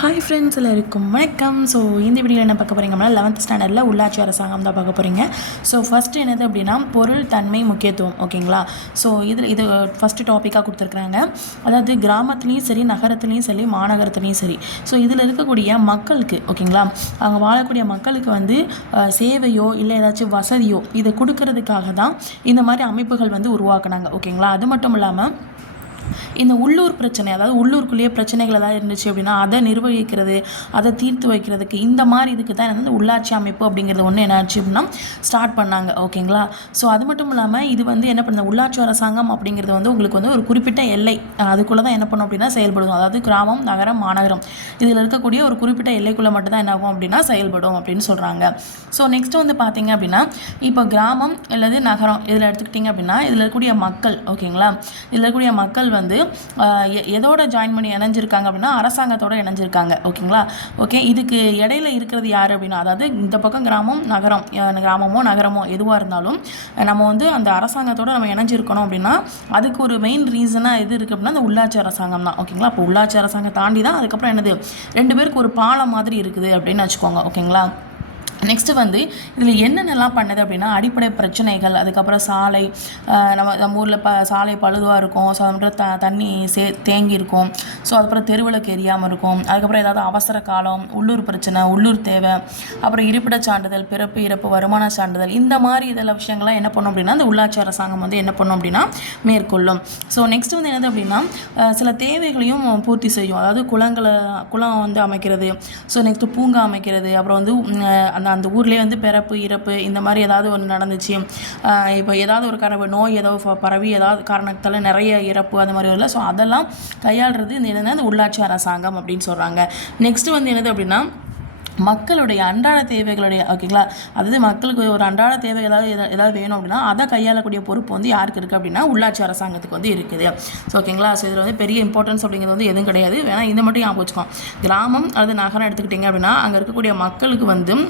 Hi friends எல்லாருக்கும் வணக்கம். So இந்த வீடியோவில் என்ன பார்க்க போகிறீங்கன்னா 11th ஸ்டாண்டர்டில் உள்ளாட்சி அரசாங்கம் தான் பார்க்க போகிறீங்க. ஸோ ஃபஸ்ட்டு என்னது அப்படின்னா பொருள் தன்மை முக்கியத்துவம். ஓகேங்களா? ஸோ இது ஃபஸ்ட்டு டாப்பிக்காக கொடுத்துருக்குறாங்க. அதாவது கிராமத்துலேயும் சரி, நகரத்துலேயும் சரி, மாநகரத்துலேயும் சரி, ஸோ இதில் இருக்கக்கூடிய மக்களுக்கு, ஓகேங்களா, அவங்க வாழக்கூடிய மக்களுக்கு வந்து சேவையோ இல்லை ஏதாச்சும் வசதியோ இதை கொடுக்கறதுக்காக தான் இந்த மாதிரி அமைப்புகள் வந்து உருவாக்குனாங்க. ஓகேங்களா? அது மட்டும் இல்லாமல் இந்த உள்ளூர் பிரச்சனை, அதாவது உள்ளூருக்குள்ளேயே பிரச்சனைகள் ஏதாவது இருந்துச்சு அப்படின்னா அதை நிர்வகிக்கிறது, அதை தீர்த்து வைக்கிறதுக்கு இந்த மாதிரி இதுக்கு தான் வந்து உள்ளாட்சி அமைப்பு அப்படிங்கிறது ஒன்று என்னாச்சு அப்படின்னா ஸ்டார்ட் பண்ணாங்க. ஓகேங்களா? ஸோ அது மட்டும் இல்லாமல் இது வந்து என்ன பண்ணுது, உள்ளாட்சி அரசாங்கம் அப்படிங்கிறது வந்து உங்களுக்கு வந்து ஒரு குறிப்பிட்ட எல்லை, அதுக்குள்ளே தான் என்ன பண்ணும் அப்படின்னா செயல்படும். அதாவது கிராமம், நகரம், மாநகரம் இதில் இருக்கக்கூடிய ஒரு குறிப்பிட்ட எல்லைக்குள்ளே மட்டும்தான் என்ன ஆகும் அப்படின்னா செயல்படும் அப்படின்னு சொல்கிறாங்க. ஸோ நெக்ஸ்ட் வந்து பார்த்தீங்க அப்படின்னா இப்போ கிராமம் அல்லது நகரம் இதில் எடுத்துக்கிட்டிங்க அப்படின்னா இதில் இருக்கக்கூடிய மக்கள், ஓகேங்களா, இதில் இருக்கக்கூடிய மக்கள் வந்து எதோட ஜாயின் பண்ணி இணைஞ்சிருக்காங்க அப்படின்னா அரசாங்கத்தோட இணைஞ்சிருக்காங்க. ஓகேங்களா? ஓகே, இதுக்கு இடையில இருக்கிறது யார் அப்படின்னா, அதாவது இந்த பக்கம் கிராமம், நகரம், கிராமமோ நகரமோ எதுவாக இருந்தாலும் நம்ம வந்து அந்த அரசாங்கத்தோட நம்ம இணைஞ்சிருக்கணும் அப்படின்னா அதுக்கு ஒரு மெயின் ரீசனாக எது இருக்குது அப்படின்னா அந்த உள்ளாட்சி அரசாங்கம் தான். ஓகேங்களா? இப்போ உள்ளாட்சி அரசாங்கம் தாண்டி தான் அதுக்கப்புறம் என்னது ரெண்டு பேருக்கு ஒரு பாலம் மாதிரி இருக்குது அப்படின்னு வச்சுக்கோங்க. ஓகேங்களா? நெக்ஸ்ட்டு வந்து இதில் என்னென்னலாம் பண்ணுது அப்படின்னா அடிப்படை பிரச்சனைகள், அதுக்கப்புறம் சாலை, நம்ம ஊரில் சாலை பழுதுவாக இருக்கும், ஸோ அதுக்கப்புறம் தண்ணி தேங்கி இருக்கும், ஸோ அதுக்கப்புறம் தெருவிளக்கு எரியாமல் இருக்கும், அதுக்கப்புறம் ஏதாவது அவசர காலம், உள்ளூர் பிரச்சனை, உள்ளூர் தேவை, அப்புறம் இருப்பிடச் சான்றிதழ், பிறப்பு இறப்பு, வருமான சான்றிதழ், இந்த மாதிரி இதெல்லாம் விஷயங்கள்லாம் என்ன பண்ணும் அப்படின்னா அந்த உள்ளாட்சி அரசாங்கம் வந்து என்ன பண்ணும் அப்படின்னா மேற்கொள்ளும். ஸோ நெக்ஸ்ட் வந்து என்னது அப்படின்னா சில தேவைகளையும் பூர்த்தி செய்யும். அதாவது குளம் வந்து அமைக்கிறது, ஸோ நெக்ஸ்ட்டு பூங்கா அமைக்கிறது, அப்புறம் வந்து அந்த ஊர்லேயே வந்து பிறப்பு இறப்பு இந்த மாதிரி ஏதாவது ஒன்று நடந்துச்சு, இப்போ ஏதாவது ஒரு நோய் ஏதோ பரவி ஏதாவது காரணத்தால் நிறைய இறப்பு அந்த மாதிரி வரல, ஸோ அதெல்லாம் கையாளுறது இந்த என்னென்னா இந்த உள்ளாட்சி அரசாங்கம் அப்படின்னு சொல்கிறாங்க. நெக்ஸ்ட்டு வந்து என்னது அப்படின்னா மக்களுடைய அன்றாட தேவைகளுடைய, ஓகேங்களா, அதாவது மக்களுக்கு ஒரு அன்றாட தேவை ஏதாவது வேணும் அப்படின்னா அதை கையாளக்கூடிய பொறுப்பு வந்து யாருக்கு இருக்குது அப்படின்னா உள்ளாட்சி அரசாங்கத்துக்கு வந்து இருக்குது. ஸோ ஓகேங்களா? ஸோ இதில் வந்து பெரிய இம்பார்ட்டன்ஸ் அப்படிங்கிறது வந்து எதுவும் கிடையாது, வேணால் இதை மட்டும் ஞாபகம் வச்சுக்கோம். கிராமம் அல்லது நகரம் எடுத்துக்கிட்டிங்க அப்படின்னா அங்கே இருக்கக்கூடிய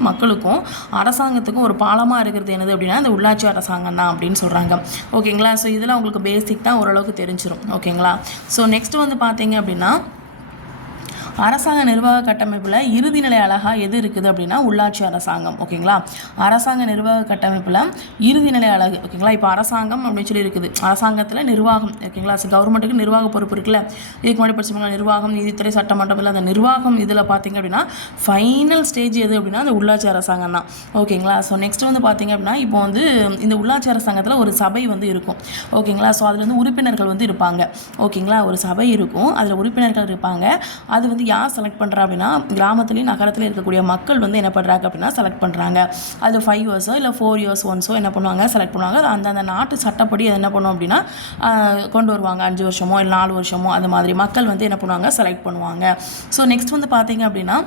மக்களுக்கும் அரசாங்கத்துக்கும் ஒரு பாலமாக இருக்கிறது என்னது அப்படின்னா இந்த உள்ளாட்சி அரசாங்கம் தான் அப்படின்னு சொல்கிறாங்க. ஓகேங்களா? ஸோ இதெல்லாம் உங்களுக்கு பேசிக் தான், ஓரளவுக்கு தெரிஞ்சிடும். ஓகேங்களா? ஸோ நெக்ஸ்ட் வந்து பார்த்தீங்க அப்படின்னா அரசாங்க நிர்வாக கட்டமைப்பில் இறுதி நிலை அழகாக எது இருக்குது அப்படின்னா உள்ளாட்சி அரசாங்கம். ஓகேங்களா? அரசாங்க நிர்வாக கட்டமைப்பில் இறுதி நிலை அழகு. ஓகேங்களா? இப்போ அரசாங்கம் அப்படின்னு சொல்லி இருக்குது, அரசாங்கத்தில் நிர்வாகம், ஓகேங்களா, கவர்மெண்ட்டுக்கு நிர்வாக பொறுப்பு இருக்குல்ல, இதுக்கு முன்னாடி படிச்சவங்க நிர்வாகம், நீதித்துறை, சட்டமன்றம், இல்லை அந்த நிர்வாகம் இதில் பார்த்தீங்க அப்படின்னா ஃபைனல் ஸ்டேஜ் எது அப்படின்னா அந்த உள்ளாட்சி அரசாங்கம் தான். ஓகேங்களா? ஸோ நெக்ஸ்ட் வந்து பார்த்தீங்க அப்படின்னா இப்போ வந்து இந்த உள்ளாட்சி அரசாங்கத்தில் ஒரு சபை வந்து இருக்கும். ஓகேங்களா? ஸோ அதில் வந்து உறுப்பினர்கள் வந்து இருப்பாங்க. ஓகேங்களா? ஒரு சபை இருக்கும், அதில் உறுப்பினர்கள் இருப்பாங்க. அது வந்து யார் செலக்ட் பண்ணுறா அப்படின்னா கிராமத்துலேயும் நகரத்துலேயும் இருக்கக்கூடிய மக்கள் வந்து என்ன பண்ணுறாங்க அப்படின்னா செலக்ட் பண்ணுறாங்க. அது 5 இயர்ஸோ இல்லை 4 இயர்ஸ் ஒன்ஸோ என்ன பண்ணுவாங்க, செலக்ட் பண்ணுவாங்க. அந்த நாட்டு சட்டப்படி அது என்ன பண்ணுவோம் அப்படின்னா கொண்டு வருவாங்க. 5 வருஷமோ இல்லை 4 வருஷமோ அந்த மாதிரி மக்கள் வந்து என்ன பண்ணுவாங்க, செலக்ட் பண்ணுவாங்க. ஸோ நெக்ஸ்ட் வந்து பார்த்தீங்க அப்படின்னா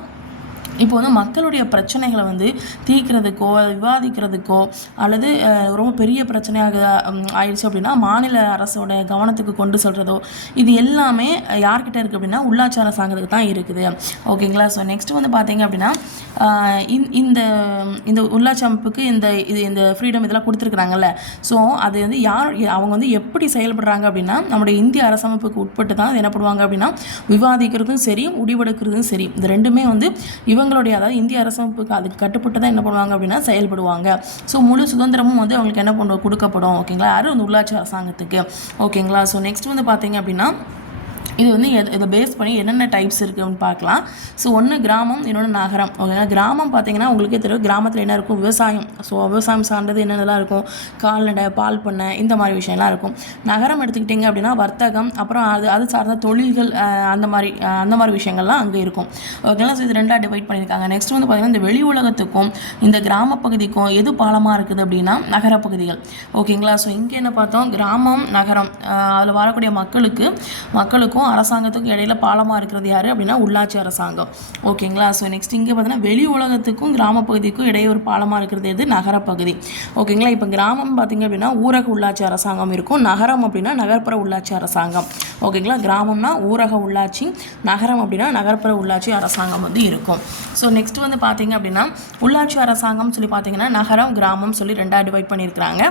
இப்போ வந்து மக்களுடைய பிரச்சனைகளை வந்து தீர்க்கிறதுக்கோ விவாதிக்கிறதுக்கோ அல்லது ரொம்ப பெரிய பிரச்சனையாக ஆயிடுச்சு அப்படின்னா மாநில அரசோட கவனத்துக்கு கொண்டு சொல்கிறதோ இது எல்லாமே யார்கிட்ட இருக்குது அப்படின்னா உள்ளாட்சி அரசாங்கத்துக்கு தான் இருக்குது. ஓகேங்களா? ஸோ நெக்ஸ்ட் வந்து பார்த்தீங்க அப்படின்னா இந்த இந்த உள்ளாட்சி அமைப்புக்கு இந்த ஃப்ரீடம் இதெல்லாம் கொடுத்துருக்குறாங்கல்ல, ஸோ அது வந்து அவங்க வந்து எப்படி செயல்படுறாங்க அப்படின்னா நம்முடைய இந்திய அரசமைப்புக்கு உட்பட்டு தான் என்ன பண்ணுவாங்க அப்படின்னா விவாதிக்கிறதும் சரி, முடிவெடுக்கிறதும் சரி, இந்த ரெண்டுமே வந்து இவங்களுடைய, அதாவது இந்திய அரசமைப்புக்கு அதுக்கு கட்டுப்பட்டு தான் என்ன பண்ணுவாங்க அப்படின்னா செயல்படுவாங்க. ஸோ முழு சுதந்திரமும் வந்து அவங்களுக்கு என்ன கொடுக்கப்படும். ஓகேங்களா? யாரும் வந்து உள்ளாட்சி அரசாங்கத்துக்கு. ஓகேங்களா? ஸோ நெக்ஸ்ட் வந்து பார்த்தீங்க அப்படின்னா இது வந்து இதை பேஸ் பண்ணி என்னென்ன டைப்ஸ் இருக்குதுன்னு பார்க்கலாம். ஸோ ஒன்று கிராமம், இன்னொன்று நகரம். ஓகேங்களா? கிராமம் பார்த்தீங்கன்னா உங்களுக்கே தெரியும், கிராமத்தில் என்ன இருக்கும், விவசாயம். ஸோ விவசாயம் சார்ந்தது என்னென்னலாம் இருக்கும், கால்நடை, பால் பண்ணை, இந்த மாதிரி விஷயம்லாம் இருக்கும். நகரம் எடுத்துக்கிட்டிங்க அப்படின்னா வர்த்தகம், அப்புறம் அது சார்ந்த தொழில்கள், அந்த மாதிரி விஷயங்கள்லாம் அங்கே இருக்கும். ஓகேங்களா? ஸோ இது ரெண்டாக டிவைட் பண்ணியிருக்காங்க. நெக்ஸ்ட் வந்து பார்த்திங்கன்னா இந்த வெளி உலகத்துக்கும் இந்த கிராம பகுதிக்கும் எது பாலமாக இருக்குது அப்படின்னா நகரப்பகுதிகள். ஓகேங்களா? ஸோ இங்கே என்ன பார்த்தோம், கிராமம், நகரம், அதில் வரக்கூடிய மக்களுக்கும் அரசாங்கத்துக்கும் இடையில பாலமாக இருக்கிறது யார் அப்படின்னா உள்ளாட்சி அரசாங்கம். ஓகேங்களா? ஸோ நெக்ஸ்ட் இங்கே பார்த்தீங்கன்னா வெளி உலகத்துக்கும் கிராம பகுதிக்கும் இடையே ஒரு பாலமாக இருக்கிறது எது, நகரப்பகுதி. ஓகேங்களா? இப்போ கிராமம் பார்த்தீங்க அப்படின்னா ஊரக உள்ளாட்சி அரசாங்கம் இருக்கும், நகரம் அப்படின்னா நகர்ப்புற உள்ளாட்சி அரசாங்கம். ஓகேங்களா? கிராமம்னா ஊரக உள்ளாட்சி, நகரம் அப்படின்னா நகர்ப்புற உள்ளாட்சி அரசாங்கம் வந்து இருக்கும். ஸோ நெக்ஸ்ட் வந்து பார்த்தீங்க அப்படின்னா உள்ளாட்சி அரசாங்கம் சொல்லி பார்த்தீங்கன்னா நகரம், கிராமம் சொல்லி ரெண்டாக டிவைட் பண்ணியிருக்கிறாங்க.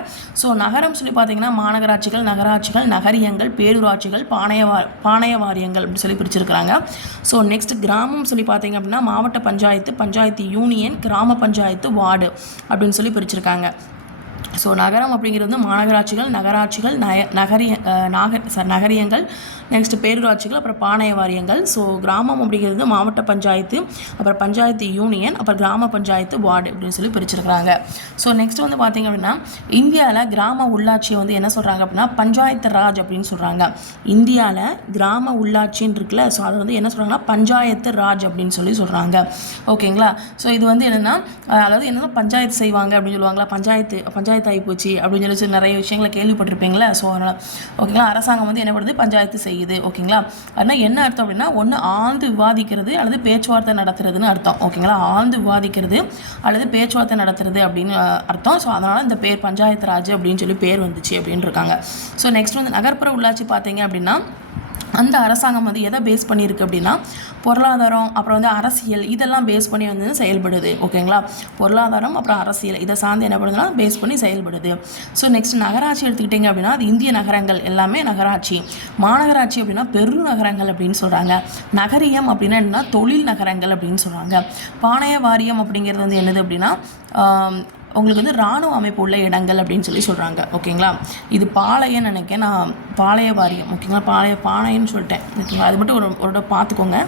ஸோ நகரம் சொல்லி பார்த்தீங்கன்னா மாநகராட்சிகள், நகராட்சிகள், நகரியங்கள், பேரூராட்சிகள், பாளையவாய் பாணைய வாரியங்கள் அப்படின்னு சொல்லி பிரிச்சிருக்கிறாங்க. ஸோ நெக்ஸ்ட் கிராமம் சொல்லி பார்த்தீங்க அப்படின்னா மாவட்ட பஞ்சாயத்து, பஞ்சாயத்து யூனியன், கிராம பஞ்சாயத்து, வார்டு அப்படின்னு சொல்லி பிரிச்சிருக்காங்க. ஸோ நகரம் அப்படிங்கிறது வந்து மாநகராட்சிகள், நகராட்சிகள், நகரியங்கள், நெக்ஸ்ட் பேரூராட்சிகள், அப்புறம் பாணைய வாரியங்கள். ஸோ கிராமம் அப்படிங்கிறது மாவட்ட பஞ்சாயத்து, அப்புறம் பஞ்சாயத்து யூனியன், அப்புறம் கிராம பஞ்சாயத்து, வார்டு அப்படின்னு சொல்லி பிரிச்சிருக்கிறாங்க. ஸோ நெக்ஸ்ட் வந்து பார்த்திங்க அப்படின்னா இந்தியாவில் கிராம உள்ளாட்சியை வந்து என்ன சொல்கிறாங்க அப்படின்னா பஞ்சாயத்து ராஜ் அப்படின்னு சொல்கிறாங்க. இந்தியாவில் கிராம உள்ளாட்சின்னு இருக்குல்ல, ஸோ அதை வந்து என்ன சொல்கிறாங்கன்னா பஞ்சாயத்து ராஜ் அப்படின்னு சொல்லி சொல்கிறாங்க. ஓகேங்களா. ஸோ இது வந்து என்னென்னா அதாவது என்னென்னா பஞ்சாயத்து செய்வாங்க அப்படின்னு சொல்லுவாங்களா, பஞ்சாயத்து ஆகிப்போச்சு அப்படின்னு சொல்லி நிறைய விஷயங்களை கேள்விப்பட்டிருப்பீங்களா. ஸோ அதனால் ஓகேங்களா அரசாங்கம் வந்து என்ன பண்ணுது பஞ்சாயத்து செய்யுது. ஓகேங்களா. அதனால் என்ன அர்த்தம் அப்படின்னா ஒன்று ஆழ்ந்து விவாதிக்கிறது அல்லது பேச்சுவார்த்தை நடத்துறதுன்னு அர்த்தம். ஓகேங்களா. ஆழ்ந்து விவாதிக்கிறது அல்லது பேச்சுவார்த்தை நடத்துறது அப்படின்னு அர்த்தம். ஸோ அதனால் இந்த பேர் பஞ்சாயத்து ராஜ் அப்படின்னு சொல்லி பேர் வந்துச்சு அப்படின்னு இருக்காங்க. ஸோ நெக்ஸ்ட் வந்து நகர்ப்புற உள்ளாட்சி பார்த்தீங்க அப்படின்னா அந்த அரசாங்கம் வந்து எதை பேஸ் பண்ணியிருக்கு அப்படின்னா பொருளாதாரம், அப்புறம் வந்து அரசியல், இதெல்லாம் பேஸ் பண்ணி வந்து செயல்படுது. ஓகேங்களா. பொருளாதாரம் அப்புறம் அரசியல் இதை சார்ந்து என்ன பண்ணுதுன்னா பேஸ் பண்ணி செயல்படுது. ஸோ நெக்ஸ்ட் நகராட்சி எடுத்துக்கிட்டிங்க அப்படின்னா அது இந்திய நகரங்கள் எல்லாமே நகராட்சி. மாநகராட்சி அப்படின்னா பெருநகரங்கள் அப்படின்னு சொல்கிறாங்க. நகரியம் அப்படின்னா என்னன்னா தொழில் நகரங்கள் அப்படின்னு சொல்கிறாங்க. பாணைய வாரியம் அப்படிங்கிறது வந்து என்னது அப்படின்னா உங்களுக்கு வந்து இராணுவ அமைப்பு உள்ள இடங்கள் அப்படின்னு சொல்லி சொல்கிறாங்க. ஓகேங்களா. இது பாளையன்னு நினைக்கிறேன், நான் பாளைய வாரியம். ஓகேங்களா. பாளையன்னு சொல்லிட்டேன். ஓகேங்களா. அது மட்டும் ஒரு பார்த்துக்கோங்க.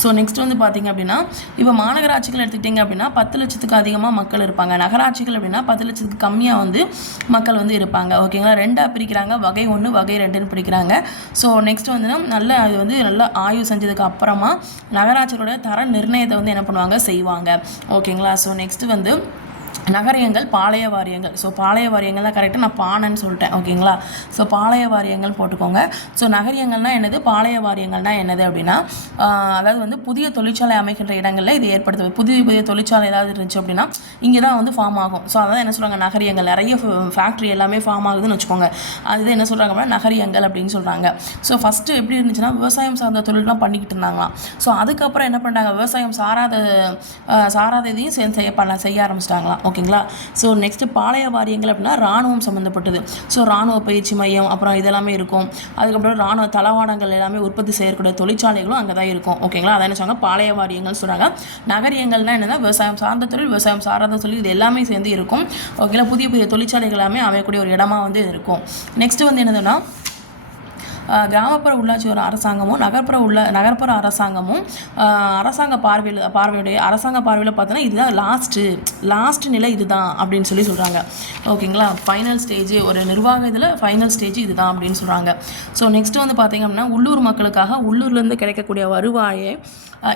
ஸோ நெக்ஸ்ட் வந்து பார்த்திங்க அப்படின்னா இப்போ மாநகராட்சிகள் எடுத்துக்கிட்டிங்க அப்படின்னா 10 லட்சத்துக்கு அதிகமாக மக்கள் இருப்பாங்க. நகராட்சிகள் அப்படின்னா 10 லட்சத்துக்கு கம்மியாக வந்து மக்கள் வந்து இருப்பாங்க. ஓகேங்களா. 2ஆக பிரிக்கிறாங்க, வகை 1 வகை 2ன்னு பிரிக்கிறாங்க. ஸோ நெக்ஸ்ட் வந்து அது வந்து நல்லா ஆய்வு செஞ்சதுக்கு அப்புறமா நகராட்சியோட தர நிர்ணயத்தை வந்து என்ன பண்ணுவாங்க செய்வாங்க. ஓகேங்களா. ஸோ நெக்ஸ்ட் வந்து நகரியங்கள், பாளைய வாரியங்கள். ஸோ பாளைய வாரியங்கள் தான் கரெக்டாக, நான் பானைன்னு சொல்லிட்டேன். ஓகேங்களா. ஸோ பாளைய வாரியங்கள் போட்டுக்கோங்க. ஸோ நகரியங்கள்னால் என்னது, பாளைய வாரியங்கள்னால் என்னது அப்படின்னா அதாவது வந்து புதிய தொழிற்சாலை அமைக்கின்ற இடங்களில் இது ஏற்படுத்துவது. புதிய தொழிற்சாலை ஏதாவது இருந்துச்சு அப்படின்னா இங்கே தான் வந்து ஃபார்ம் ஆகும். ஸோ அதான் என்ன சொல்கிறாங்க நகரியங்கள். நிறைய ஃபேக்ட்ரி எல்லாமே ஃபார்ம் ஆகுதுன்னு வச்சுக்கோங்க. அது என்ன சொல்கிறாங்க அப்படின்னா நகரியங்கள் அப்படின்னு சொல்கிறாங்க. ஸோ ஃபஸ்ட்டு எப்படி இருந்துச்சுன்னா விவசாயம் சார்ந்த தொழில்லாம் பண்ணிக்கிட்டு இருந்தாங்களாம். ஸோ அதுக்கப்புறம் என்ன பண்ணுறாங்க விவசாயம் சாராத இதையும் செய்ய ஆரம்பிச்சிட்டாங்களாம். ஓகேங்களா. ஸோ நெக்ஸ்ட்டு பாளைய வாரியங்கள் அப்படின்னா இராணுவம் சம்மந்தப்பட்டது. ஸோ இராணுவ பயிற்சி மையம் அப்புறம் இதெல்லாமே இருக்கும். அதுக்கப்புறம் இராணுவ தளவாடங்கள் எல்லாமே உற்பத்தி செய்யக்கூடிய தொழிற்சாலைகளும் அங்கே தான் இருக்கும். ஓகேங்களா. அதை என்ன சொல்கிறாங்க பாளைய வாரியங்கள் சொல்கிறாங்க. நகரியங்கள்னால் என்னென்னா விவசாயம் சார்ந்த தொழில், விவசாயம் சாராத தொழில், இது எல்லாமே சேர்ந்து இருக்கும். ஓகேங்களா. புதிய தொழிற்சாலைகள் எல்லாமே அமையக்கூடிய ஒரு இடமா வந்து இருக்கும். நெக்ஸ்ட்டு வந்து என்னதுன்னா கிராமப்புற உள்ளாட்சி ஒரு அரசாங்கமும் நகர்ப்புற அரசாங்கமும் அரசாங்க பார்வையில் பார்த்தோன்னா இதுதான் லாஸ்ட் நிலை இதுதான் அப்படின்னு சொல்லி சொல்கிறாங்க. ஓகேங்களா. ஃபைனல் ஸ்டேஜ் ஒரு நிர்வாக இதில் ஃபைனல் ஸ்டேஜ் இதுதான் அப்படின்னு சொல்கிறாங்க. ஸோ நெக்ஸ்ட் வந்து பார்த்திங்க அப்படின்னா உள்ளூர் மக்களுக்காக உள்ளூர்லேருந்து கிடைக்கக்கூடிய வருவாயை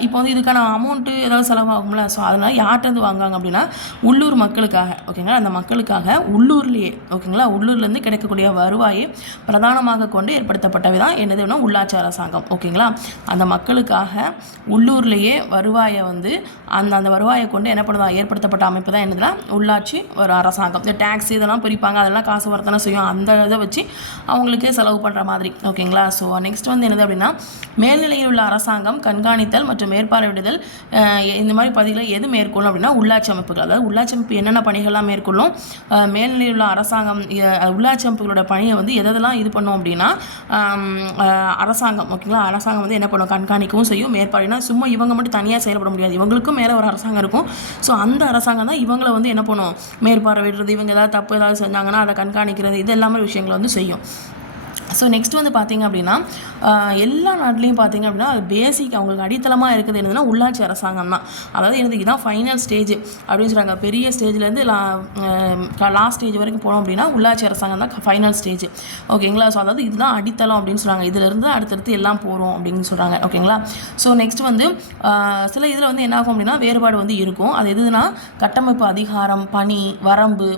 இப்போ வந்து இதுக்கான அமௌண்ட்டு ஏதாவது செலவாகும்ல. ஸோ அதனால் யார்கிட்டருந்து வாங்குவாங்க அப்படின்னா உள்ளூர் மக்களுக்காக. ஓகேங்களா. அந்த மக்களுக்காக உள்ளூர்லேயே ஓகேங்களா உள்ளூர்லேருந்து கிடைக்கக்கூடிய வருவாயை பிரதானமாக கொண்டு ஏற்படுத்தப்பட்டவை தான் என்னது அப்படின்னா உள்ளாட்சி அரசாங்கம். ஓகேங்களா. அந்த மக்களுக்காக உள்ளூர்லேயே வருவாயை வந்து அந்த வருவாயை கொண்டு என்ன பண்ணுவா ஏற்படுத்தப்பட்ட அமைப்பு தான் என்னதுன்னா உள்ளாட்சி ஒரு அரசாங்கம். இந்த டேக்ஸ் இதெல்லாம் பிரிப்பாங்க, அதெல்லாம் காசு வரத்தானே செய்யும். அந்த இதை வச்சு அவங்களுக்கு செலவு பண்ணுற மாதிரி. ஓகேங்களா. ஸோ நெக்ஸ்ட் வந்து என்னது அப்படின்னா மேல்நிலையில் உள்ள அரசாங்கம் கண்காணித்தல் மற்றும் மேற்பார்வையிடுதல் இந்த மாதிரி பகுதிகளை எது மேற்கொள்ளும் அப்படின்னா உள்ளாட்சி அமைப்புகள். அதாவது உள்ளாட்சி அமைப்பு என்னென்ன பணிகள்லாம் மேற்கொள்ளும், மேல்நிலையில் உள்ள அரசாங்கம் உள்ளாட்சி அமைப்புகளோட பணியை வந்து எதெல்லாம் இது பண்ணும் அப்படின்னா அரசாங்கம். ஓகேங்களா. அரசாங்கம் வந்து என்ன பண்ணும் கண்காணிக்கவும் செய்யும், மேற்பார்வைனா சும்மா இவங்க மட்டும் தனியாக செயல்பட முடியாது, இவங்களுக்கும் மேலே ஒரு அரசாங்கம் இருக்கும். ஸோ அந்த அரசாங்கம் தான் இவங்களை வந்து என்ன பண்ணும் மேற்பார்வையிடுறது, இவங்க ஏதாவது தப்பு ஏதாவது செஞ்சாங்கன்னா அதை கண்காணிக்கிறது, இது எல்லாமே விஷயங்களை வந்து செய்யும். ஸோ நெக்ஸ்ட் வந்து பார்த்திங்க அப்படின்னா எல்லா நாட்டிலையும் பார்த்திங்க அப்படின்னா அது பேசிக் அவங்களுக்கு அடித்தளமாக இருக்குது என்னதுன்னா உள்ளாட்சி அரசாங்கம் தான். அதாவது எனக்கு இதுதான் ஃபைனல் ஸ்டேஜ் அப்படின்னு சொல்கிறாங்க. பெரிய ஸ்டேஜ்லேருந்து லாஸ்ட் ஸ்டேஜ் வரைக்கும் போனோம் அப்படின்னா உள்ளாட்சி அரசாங்கம் தான் ஃபைனல் ஸ்டேஜ். ஓகேங்களா. ஸோ அதாவது இதுதான் அடித்தளம் அப்படின்னு சொல்கிறாங்க. இதிலேருந்து அடுத்தடுத்து எல்லாம் போகிறோம் அப்படின்னு சொல்கிறாங்க. ஓகேங்களா. ஸோ நெக்ஸ்ட் வந்து சில இதில் வந்து என்ன ஆகும் அப்படின்னா வேறுபாடு வந்து இருக்கும். அது எதுனா கட்டமைப்பு அதிகாரம், பணி, வரம்பு,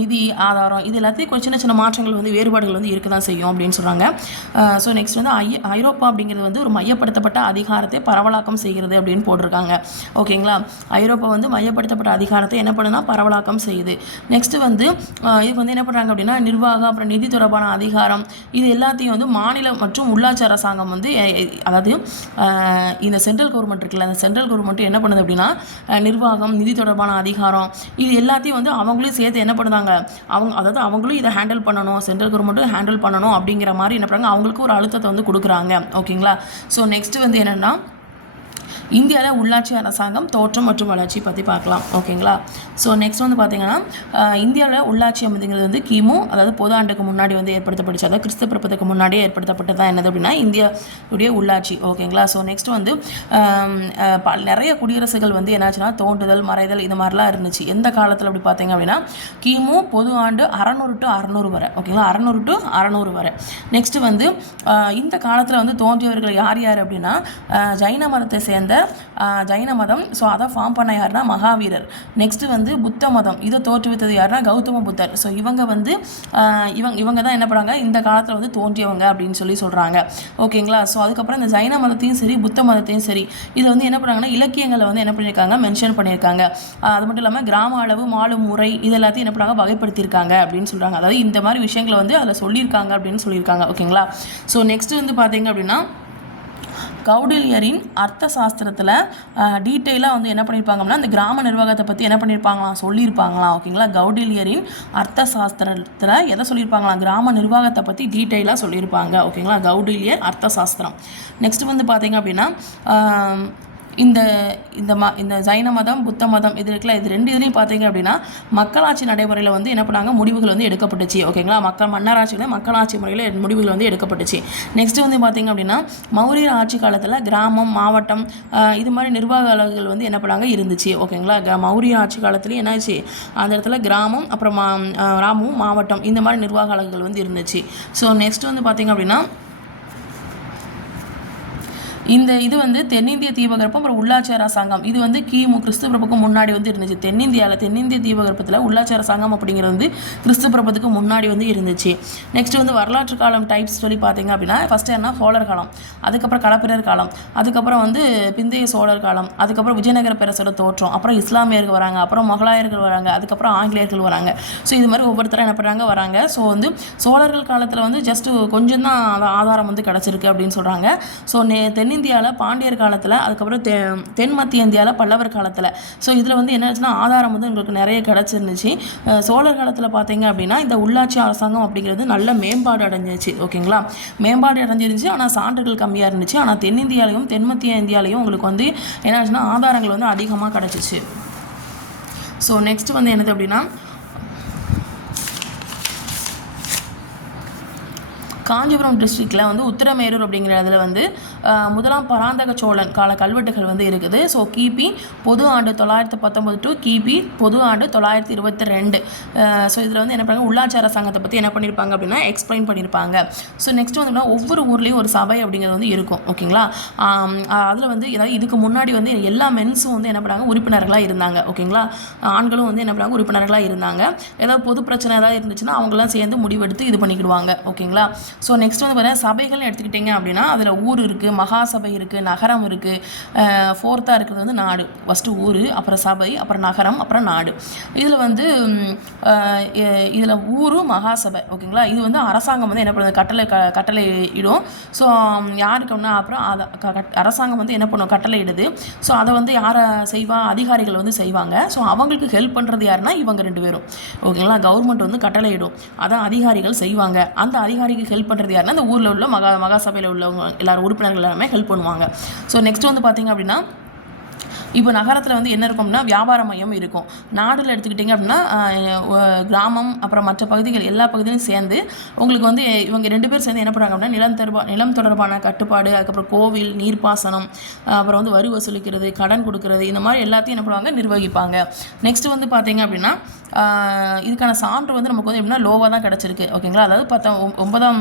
நிதி ஆதாரம், இது எல்லாத்தையும் சின்ன சின்ன மாற்றங்கள் வந்து வேறுபாடுகள் வந்து இருக்க தான் செய்யும் அப்படின்னு சொல்கிறாங்க. ஸோ நெக்ஸ்ட் வந்து ஐரோப்பா அப்படிங்கிறது வந்து ஒரு மையப்படுத்தப்பட்ட அதிகாரத்தை பரவலாக்கம் செய்கிறது அப்படின்னு போட்டிருக்காங்க. ஓகேங்களா. ஐரோப்பா வந்து மையப்படுத்தப்பட்ட அதிகாரத்தை என்ன பண்ணுன்னா பரவலாக்கம் செய்யுது. நெக்ஸ்ட் வந்து இதுக்கு வந்து என்ன பண்ணுறாங்க அப்படின்னா நிர்வாகம் அப்புறம் நிதி தொடர்பான அதிகாரம் இது எல்லாத்தையும் வந்து மாநில மற்றும் உள்ளாட்சி அரசாங்கம் வந்து அதாவது இந்த சென்ட்ரல் கவர்மெண்ட் இருக்குல்ல, அந்த சென்ட்ரல் கவர்மெண்ட் என்ன பண்ணுது அப்படின்னா நிர்வாகம் நிதி தொடர்பான அதிகாரம் இது எல்லாத்தையும் வந்து அவங்களையும் சேர்த்து என்ன பண்ணுறாங்க அதாவது அவங்களும் இதை ஹேண்டில் பண்ணணும், சென்ட்ரல் கவர்மெண்ட்டும் ஹேண்டில் பண்ணணும், பண்ணணும் அப்படிங்கிற மாதிரி என்ன பண்ணுறாங்க, அவங்களுக்கு ஒரு அழுத்தத்தை வந்து கொடுக்குறாங்க. ஓகேங்களா. ஸோ நெக்ஸ்ட் வந்து என்னென்னா இந்தியாவில் உள்ளாட்சி அரசாங்கம் தோற்றம் மற்றும் வளர்ச்சி பற்றி பார்க்கலாம். ஓகேங்களா. ஸோ நெக்ஸ்ட் வந்து பார்த்திங்கன்னா இந்தியாவில் உள்ளாட்சி அமைதிங்கிறது வந்து கிமு, அதாவது பொது ஆண்டுக்கு முன்னாடி வந்து ஏற்படுத்தப்பட்டுச்சு, அதாவது கிறிஸ்து பிறப்பதுக்கு முன்னாடியே ஏற்படுத்தப்பட்டதான் என்னது அப்படின்னா இந்தியாவுடைய உள்ளாட்சி. ஓகேங்களா. ஸோ நெக்ஸ்ட் வந்து நிறைய குடியரசுகள் வந்து என்னாச்சுன்னா தோன்றுதல் மறைதல் இது மாதிரிலாம் இருந்துச்சு. எந்த காலத்தில் அப்படி பார்த்தீங்க அப்படின்னா கிமு பொது ஆண்டு 600 to 600 வரை. ஓகேங்களா. 600 to 600 வரை. நெக்ஸ்ட் வந்து இந்த காலத்தில் வந்து தோன்றியவர்கள் யார் யார் அப்படின்னா ஜைன மதத்தை சேர்ந்த ஜைன மதம். ஸோ அதை ஃபார்ம் பண்ண யாருன்னா மகாவீரர். நெக்ஸ்ட்டு வந்து புத்த மதம், இதை தோற்றுவித்தது யாருன்னா கௌதம புத்தர். ஸோ இவங்க வந்து இவங்க தான் என்ன பண்ணுறாங்க இந்த காலத்தில் வந்து தோன்றியவங்க அப்படின்னு சொல்கிறாங்க. ஓகேங்களா. ஸோ அதுக்கப்புறம் இந்த ஜைன மதத்தையும் சரி புத்த மதத்தையும் சரி இது வந்து என்ன பண்ணுறாங்கன்னா இலக்கியங்களில் வந்து என்ன பண்ணியிருக்காங்க மென்ஷன் பண்ணியிருக்காங்க. அது மட்டும் இல்லாமல் கிராம அளவு மாலும் முறை இது எல்லாத்தையும் என்ன பண்ணுறாங்க வகைப்படுத்தியிருக்காங்க அப்படின்னு சொல்கிறாங்க. அதாவது இந்த மாதிரி விஷயங்களை வந்து அதில் சொல்லியிருக்காங்க அப்படின்னு சொல்லியிருக்காங்க. ஓகேங்களா. ஸோ நெக்ஸ்ட் வந்து பார்த்தீங்க அப்படின்னா கௌடில்யரின் அர்த்த சாஸ்திரத்தில் டீட்டெயிலாக வந்து என்ன பண்ணியிருப்பாங்கன்னா இந்த கிராம நிர்வாகத்தை பற்றி என்ன பண்ணியிருப்பாங்களாம் சொல்லியிருப்பாங்களாம். ஓகேங்களா. கௌடில்யரின் அர்த்த சாஸ்திரத்தில் எதை சொல்லியிருப்பாங்களாம் கிராம நிர்வாகத்தை பற்றி டீட்டெயிலாக சொல்லியிருப்பாங்க. ஓகேங்களா. கௌடில்யர் அர்த்த சாஸ்திரம். நெக்ஸ்ட் வந்து பார்த்தீங்க அப்படின்னா இந்த ஜைன மதம் புத்த மதம் இது இருக்குல்ல, இது ரெண்டு இதுலையும் பார்த்தீங்க அப்படின்னா மக்களாட்சி நடைமுறையில் வந்து என்ன பண்ணாங்க முடிவுகள் வந்து எடுக்கப்பட்டுச்சு. ஓகேங்களா. மன்னராட்சியில் மக்களாட்சி முறையில் முடிவுகள் வந்து எடுக்கப்பட்டுச்சு. நெக்ஸ்ட் வந்து பார்த்தீங்க அப்படின்னா மௌரிய ஆட்சி காலத்தில் கிராமம் மாவட்டம் இது மாதிரி நிர்வாக அலகுகள் வந்து என்ன பண்ணாங்க இருந்துச்சு. ஓகேங்களா. மௌரிய ஆட்சி காலத்துலேயும் என்னாச்சு அந்த இடத்துல கிராமம் அப்புறம் ராமும் மாவட்டம் இந்த மாதிரி நிர்வாக அலகுகள் வந்து இருந்துச்சு. ஸோ நெக்ஸ்ட் வந்து பார்த்தீங்க அப்படின்னா இது வந்து தென்னிந்திய தீபகற்பம் அப்புறம் உள்ளாட்சி அரசாங்கம் இது வந்து கிமு கிறிஸ்து பிறப்புக்கு முன்னாடி வந்து இருந்துச்சு. தென்னிந்திய தீபகற்பத்தில் உள்ளாட்சி அரசாங்கம் அப்படிங்கிறது வந்து கிறிஸ்து பிறப்பதுக்கு முன்னாடி வந்து இருந்துச்சு. நெக்ஸ்ட் வந்து வரலாற்று காலம் டைப்ஸ் சொல்லி பார்த்தீங்க அப்படின்னா ஃபஸ்ட்டு என்ன சோழர் காலம், அதுக்கப்புறம் களப்பிரர் காலம், அதுக்கப்புறம் வந்து பிந்தைய சோழர் காலம், அதுக்கப்புறம் விஜயநகர பேரரசோட தோற்றம், அப்புறம் இஸ்லாமியர்கள் வராங்க, அப்புறம் முகலாயர்கள் வராங்க, அதுக்கப்புறம் ஆங்கிலேயர்கள் வராங்க. ஸோ இது மாதிரி ஒவ்வொருத்தரும் என்ன பண்ணுறாங்க வராங்க. ஸோ வந்து சோழர்கள் காலத்தில் வந்து ஜஸ்ட் கொஞ்சம் தான் ஆதாரம் வந்து கிடச்சிருக்கு அப்படின்னு சொல்கிறாங்க. ஸோ தென்னிந்தியாவில் பாண்டியர் காலத்தில், அதுக்கப்புறம் தென் மத்திய இந்தியாவில் பல்லவர் காலத்தில். ஸோ இதில் வந்து என்ன ஆச்சுன்னா ஆதாரம் வந்து உங்களுக்கு நிறைய கிடச்சிருந்துச்சு. சோழர் காலத்தில் பார்த்தீங்க அப்படின்னா இந்த உள்ளாட்சி அரசாங்கம் அப்படிங்கிறது நல்ல மேம்பாடு அடைஞ்சிச்சு. ஓகேங்களா. மேம்பாடு அடைஞ்சிருந்துச்சு, ஆனால் சான்றுகள் கம்மியாக இருந்துச்சு. ஆனால் தென்னிந்தியாலையும் தென் மத்திய இந்தியாலையும் உங்களுக்கு வந்து என்ன ஆச்சுன்னா ஆதாரங்கள் வந்து அதிகமாக கிடச்சிச்சு. ஸோ நெக்ஸ்ட் வந்து என்னது அப்படின்னா காஞ்சிபுரம் டிஸ்ட்ரிக்டில் வந்து உத்திரமேரூர் அப்படிங்கிற இதில் வந்து முதலாம் பராந்தக சோழன் கால கல்வெட்டுகள் வந்து இருக்குது. ஸோ கிபி பொது ஆண்டு 919 டு கிபி பொது ஆண்டு 922. ஸோ இதில் வந்து என்ன பண்ணுறாங்க உள்ளாட்சி அரசாங்கத்தை பற்றி என்ன பண்ணியிருப்பாங்க அப்படின்னா எக்ஸ்பிளைன் பண்ணியிருப்பாங்க. ஸோ நெக்ஸ்ட் வந்து ஒவ்வொரு ஊர்லேயும் ஒரு சபை அப்படிங்கிறது வந்து இருக்கும். ஓகேங்களா. அதில் வந்து ஏதாவது இதுக்கு முன்னாடி வந்து எல்லா மென்ஸும் வந்து என்ன பண்ணாங்க உறுப்பினர்களாக இருந்தாங்க. ஓகேங்களா. ஆண்களும் வந்து என்ன பண்ணாங்க உறுப்பினர்களாக இருந்தாங்க. ஏதாவது பொது பிரச்சனை ஏதாவது இருந்துச்சுன்னா அவங்களாம் சேர்ந்து முடிவெடுத்து இது பண்ணிக்கிடுவாங்க. ஓகேங்களா. ஸோ நெக்ஸ்ட் வந்து பார்த்தீங்கன்னா சபைகள் எடுத்துக்கிட்டிங்க அப்படின்னா அதில் ஊர் இருக்குது, மகாசபை இருக்குது, நகரம் இருக்குது, ஃபோர்த்தாக இருக்கிறது வந்து நாடு. ஃபஸ்ட்டு ஊர், அப்புறம் சபை, அப்புறம் நகரம், அப்புறம் நாடு. இதில் வந்து இதில் ஊர் மகாசபை. ஓகேங்களா. இது வந்து அரசாங்கம் வந்து என்ன பண்ணுறது கட்டளை இடும். ஸோ யாருக்கு அப்படின்னா அப்புறம் அரசாங்கம் வந்து என்ன பண்ணும் கட்டளை இடுது. ஸோ அதை வந்து யாரை செய்வா அதிகாரிகள் வந்து செய்வாங்க. ஸோ அவங்களுக்கு ஹெல்ப் பண்ணுறது யாருன்னா இவங்க ரெண்டு பேரும். ஓகேங்களா. கவர்மெண்ட் வந்து கட்டளை இடும், அதான் அதிகாரிகள் செய்வாங்க. அந்த அதிகாரிக்கு ஹெல்ப் பண்ணுறது யாருன்னா அந்த ஊரில் உள்ள மகாசபையில் உள்ளவங்க எல்லாரும் உறுப்பினர்கள் எல்லாமே ஹெல்ப் பண்ணுவாங்க. ஸோ நெக்ஸ்ட் வந்து பார்த்தீங்க அப்படின்னா இப்போ நகரத்தில் வந்து என்ன இருக்கும்னா வியாபார மையம் இருக்கும். நாடில் எடுத்துக்கிட்டிங்க அப்படின்னா கிராமம் அப்புறம் மற்ற பகுதிகள் எல்லா பகுதியும் சேர்ந்து உங்களுக்கு வந்து இவங்க ரெண்டு பேர் சேர்ந்து என்ன பண்ணுறாங்க அப்படின்னா நிலம் தொடர்பான கட்டுப்பாடு, அதுக்கப்புறம் கோவில், நீர்ப்பாசனம், அப்புறம் வந்து வரி வசூலிக்கிறது, கடன் கொடுக்கறது, இந்த மாதிரி எல்லாத்தையும் என்ன பண்ணுவாங்க நிர்வகிப்பாங்க. நெக்ஸ்ட் வந்து பார்த்தீங்க அப்படின்னா இதுக்கான சான்று வந்து நமக்கு வந்து எப்படின்னா லோவாக தான் கிடச்சிருக்கு. ஓகேங்களா. அதாவது 9ஆம்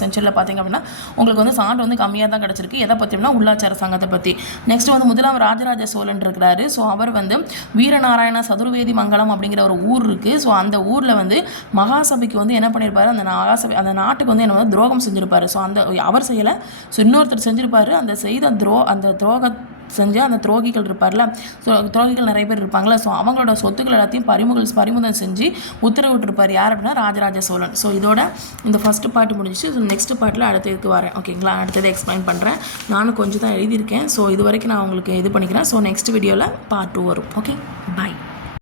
செஞ்சுரியில் பார்த்தீங்க அப்படின்னா உங்களுக்கு வந்து சான்று வந்து கம்மியாக தான் கிடச்சிருக்கு. எதை பற்றினா உள்ளாட்சி அரசாங்கத்தை பற்றி. நெக்ஸ்ட் வந்து முதலாம் ராஜராஜ சோழன் இருக்கிறாரு. ஸோ அவர் வந்து வீரநாராயண சதுர்வேதி மங்கலம் அப்படிங்கிற ஒரு ஊர் இருக்குது. ஸோ அந்த ஊரில் வந்து மகாசபைக்கு வந்து என்ன பண்ணியிருப்பாரு, அந்த நாட்டுக்கு வந்து என்ன துரோகம் செஞ்சுருப்பார். ஸோ அவர் செய்யலை, ஸோ இன்னொருத்தர் செஞ்சுருப்பார். அந்த துரோக செஞ்சு அந்த துரோகிகள் இருப்பார்ல, ஸோ துரோகிகள் நிறைய பேர் இருப்பாங்களே, ஸோ அவங்களோட சொத்துக்கள் எல்லாத்தையும் பறிமுதல் செஞ்சு உத்தரவிட்டிருப்பார். யார் அப்படின்னா ராஜராஜ சோழன். ஸோ இதோட இந்த ஃபஸ்ட்டு பார்ட் முடிஞ்சிச்சு. ஸோ நெக்ஸ்ட் பார்ட்டில் அடுத்ததுக்கு வரேன். ஓகேங்களா. அடுத்தது எக்ஸ்பிளைன் பண்ணுறேன். நானும் கொஞ்சம் தான் எழுதியிருக்கேன். ஸோ இது வரைக்கும் நான் உங்களுக்கு இது பண்ணிக்கிறேன். ஸோ நெக்ஸ்ட் வீடியோவில் பார்ட் 2 வரும். ஓகே, பாய்.